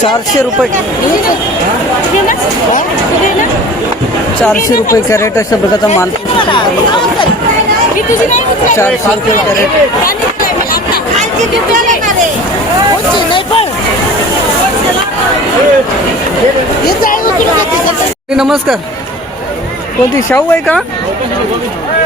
400 रुपये 400 रुपये कॅरेट अशा प्रकारचा माल 400 रुपये कॅरेट. नमस्कार. कोणती शाहू आहे का?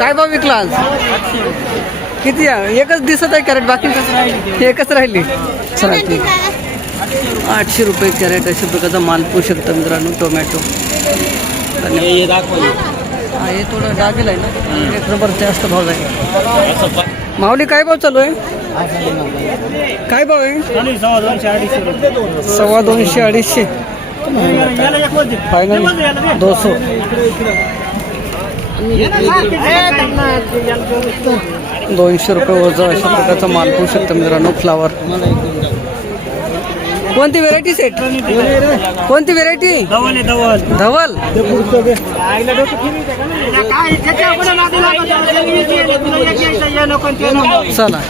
काय भाव विकला आज? किती एकच दिसत आहे कॅरेट, बाकी एकच राहिली. चला ठीक. 800 रुपये कॅरेट अशा प्रकारचा माल पाहू शकता मित्रांनो. टोमॅटो हे थोडं डागेल आहे ना, 1 नंबर जास्त भाव आहे. माऊली काय भाव चालू आहे? काय भाव आहे? 250 250 फायनल 200. 200 रुपये वजा अशा प्रकारचा माल पाहू शकता मित्रांनो. फ्लावर कोणती व्हेरायटी सेट? कोणती व्हेरायटी? धवल. चला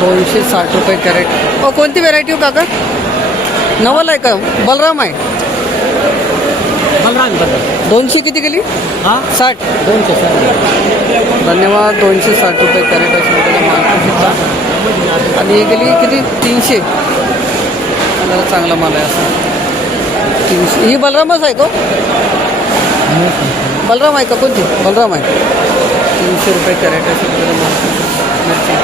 260 रुपये कॅरेट. कोणती व्हेरायटी हो काका? नवल आहे का? बलराम आहे. 200 किती गेली? 60. 260. धन्यवाद. 260 रुपये कॅरेट असं माल शकता. आणि ही गेली किती? 300. चांगला माल आहे असं. 300. ही बलरामच आहे का? बलराम आहे का? कोणती? बलराम आहे. 300 रुपये कॅरेट असं माल. मिरची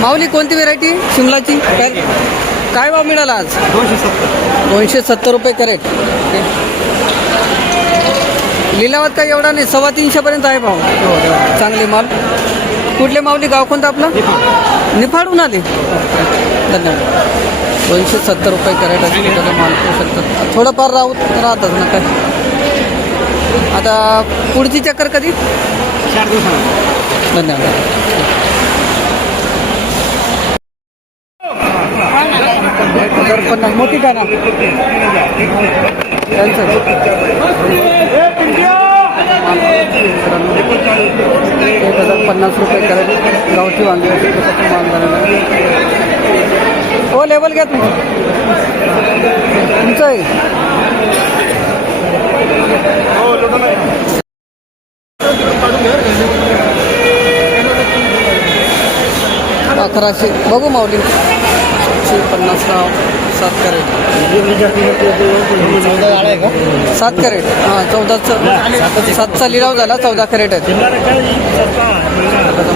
माऊली कोणती व्हेरायटी? शिमलाची. काय भाव मिळाला आज? 270 रुपये कॅरेट. लिलावात काय एवढा नाही, 350 पर्यंत आहे भाव. चांगले माल. कुठले माऊली? गाव कोणतं आपलं? निफाडून आले. धन्यवाद. 270 रुपये कॅरेट असे माल करू शकतात. थोडंफार राहतच ना काय. आता पुढची चक्कर कधी? 4 दिवसांनी. धन्यवाद. 1050 मोठी का ना त्यांचं 1050 रुपये कॅरेट. गावठी वांगे माल झालेला. हो लेवल घ्या तुमचं आहे. 1100 बघू माऊली. 50 7 कॅरेट. 7 कॅरेट. 7चा लिलाव झाला. 14 कॅरेट आहे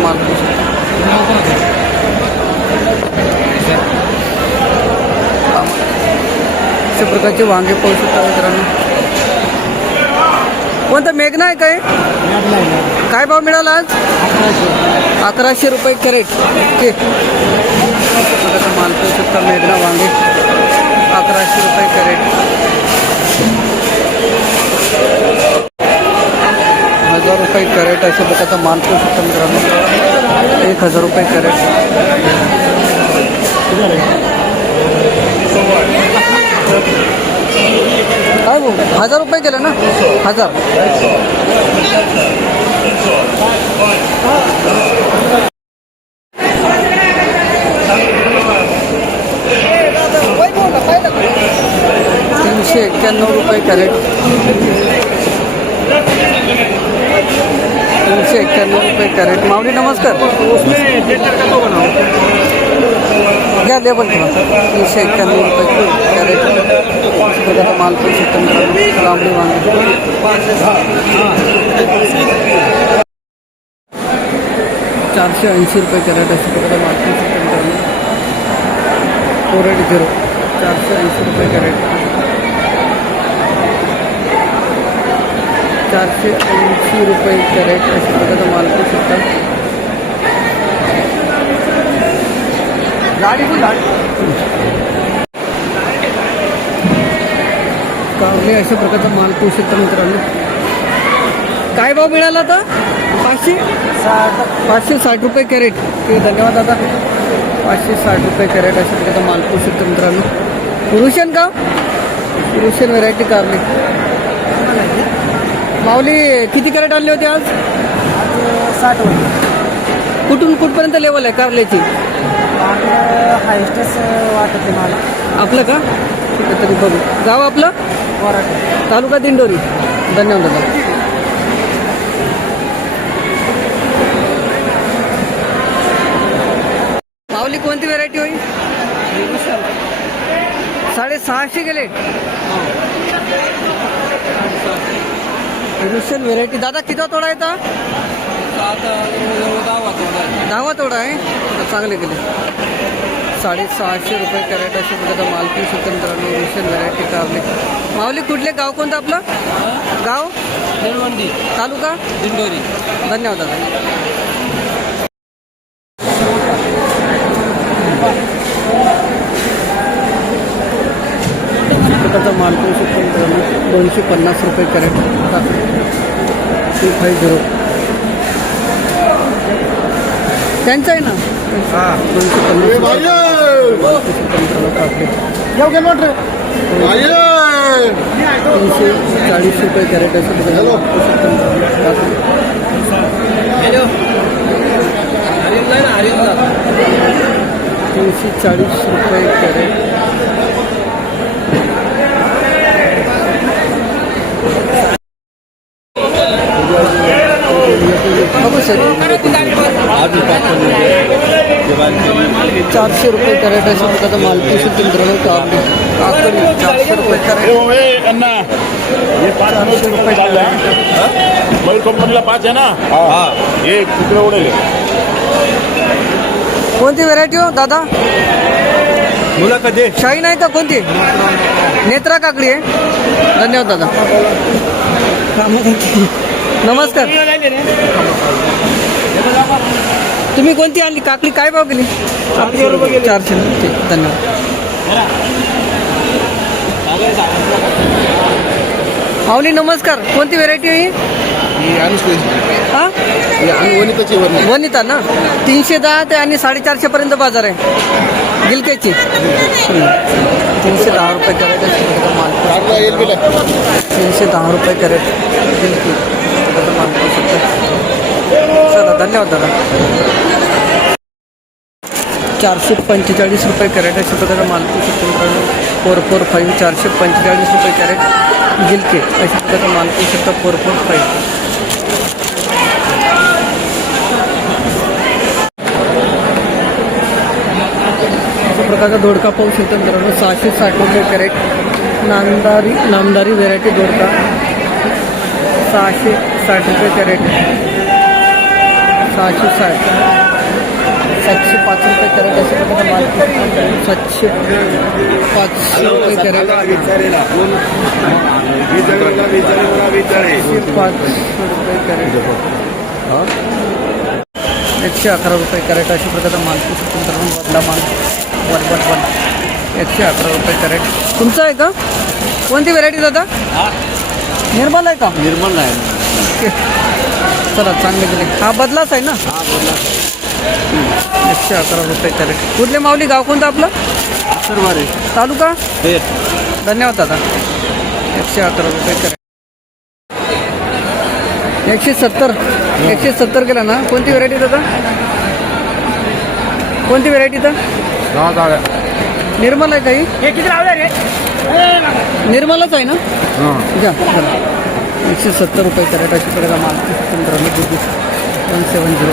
माल. अशा प्रकारचे वांगे पाहू शकता मित्रांनो. कोणतं मेघना आहे काय? काय भाव मिळाला आज? 1100 रुपये कॅरेट. ओके. माल पाहू शकता मेघना वांगे 1100 रुपये कॅरेट. 1000 रुपये कॅरेट अशा प्रकारचा माल पाहू शकता मित्रांनो. 1000 रुपये कॅरेट. काय भाऊ? 1000 रुपये गेले ना? 1000. रुपये कॅरेट. 391 रुपये कॅरेट. माऊली नमस्कार. घ्या लेबल ठेवा. 391 रुपये कॅरेट. माल करू शकतो लांबडी वांगे. 480 रुपये कॅरेट अशी प्रकारे माल करू शकतो मित्रांनो. 480 480 रुपये कॅरेट. 480 रुपये कॅरेट अशा प्रकारचा माल करू शकतात. कावले अशा प्रकारचा माल पाहू शकता मित्रांनो. काय भाव मिळाला आता? 560 रुपये कॅरेट. धन्यवाद दादा. 560 रुपये कॅरेट अशा प्रकारचा माल पाहू शकता मित्रांनो. पुरुषन का रुशियन व्हेरायटी कारली. माऊली किती कॅरेट आणले होते आज? 60 कुठून कुठपर्यंत लेवल आहे कारल्याची? हायस्टच वाटते मला. आपलं का? ठीक आहे, तरी बघू. गाव आपलं? वराटे. तालुका दिंडोरी. धन्यवाद दादा. माऊली कोणती व्हेरायटी होईल? 650 गेले. Russian variety. दादा किती तोडा येतं? 10 तोडा आहे. चांगले गेले. 650 रुपये कॅरेट अशी प्रकारचा मालकी स्वतंत्रांनो रुशियन व्हेरायटी कारली. माऊली कुठले गाव कोणतं आपलं? गाव निळवंडी. तालुका दिंडोरी. धन्यवाद दादा. प्रकारचा मालकी स्वतंत्रांनो 250 रुपये कॅरेट. 250 त्यांचं आहे ना. 340 रुपये कॅरेट असं 340 रुपये कॅरेट. बघू सर 400 रुपये कॅरेट अशा प्रकारचा मालकी स्वतंत्रांनो कारली. 400 रुपये कॅरेट. ये 500 रुपये चालू आहे. मयूर कंपनीला 5 आहे ना. हा हे कुठे उडेल. कोणती व्हेरायटी हो दादा? मुलाखत दे. शाही नाही का कोणती? नेत्रा काकडी आहे. धन्यवाद दादा. नमस्कार. तुम्ही कोणती आणली काकडी? काय भाव गेली? 400. ठीक, धन्यवाद. माऊली नमस्कार. कोणती व्हेरायटी आहे ही? हा वनिता ना. 310 ते आणि 450 पर्यंत बाजार आहे गिलक्याची. 310 रुपये कॅरेट माल. 310 रुपये कॅरेट गिलकी माल. चला धन्यवाद दादा. 445 रुपये कॅरेट अशा प्रकारचा मालकी शकतो. 445 445 रुपये कॅरेट गिलके अशा प्रकारचा मालकी शकतो. 445. अशा प्रकारचा दोडका पाहू शकतो मित्रांनो. 660 रुपये कॅरेट. नामदारी व्हेरायटी दोडका 660 रुपये कॅरेट. 660. 705 रुपये कॅरेट अशा प्रकारचा मालकी. 705 रुपये कॅरेट. 500 रुपये कॅरेट. 111 रुपये कॅरेट अशा प्रकारचा मालकी स्वतंत्र बदला माल. 111 रुपये कॅरेट. तुमचं आहे का? कोणती व्हेरायटी दादा? निर्मल आहे का? निर्मल आहे. चला चांगले गेले. हा बदलाच आहे ना. 111 रुपये कॅरेट. कुठले माऊली गाव कोणतं आपलं? सर्वारे. तालुका धन्यवाद दादा. 111 रुपये कॅरेट. 170 केला ना. कोणती व्हेरायटी दादा? कोणती व्हेरायटी तर? निर्मल आहे काही? निर्मलच आहे ना. घ्या चला. 170 रुपये कॅरेट अशी प्रकारचा माल. 170.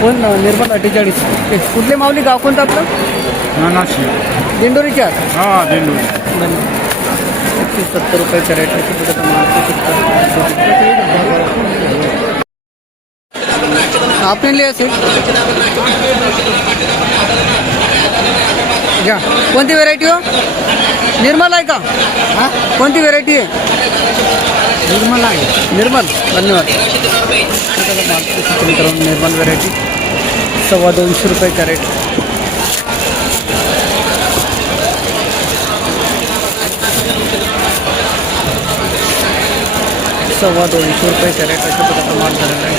कोण? निर्मल 48. कुठले माऊली गाव कोणतं आपलं? दिंडोरीचे आहात? हा दिंडोरी. 170 रुपये कॅरेट अशी प्रकारचा माल. आपण लिहा असेल. घ्या. कोणती व्हेरायटी हो? निर्मल आहे का? कोणती व्हेरायटी आहे? निर्मल आहे. निर्मल. धन्यवाद. निर्मल व्हेरायटी 250 रुपये कॅरेट. 250 रुपये कॅरेट अशा प्रकारचा माल झालेला आहे.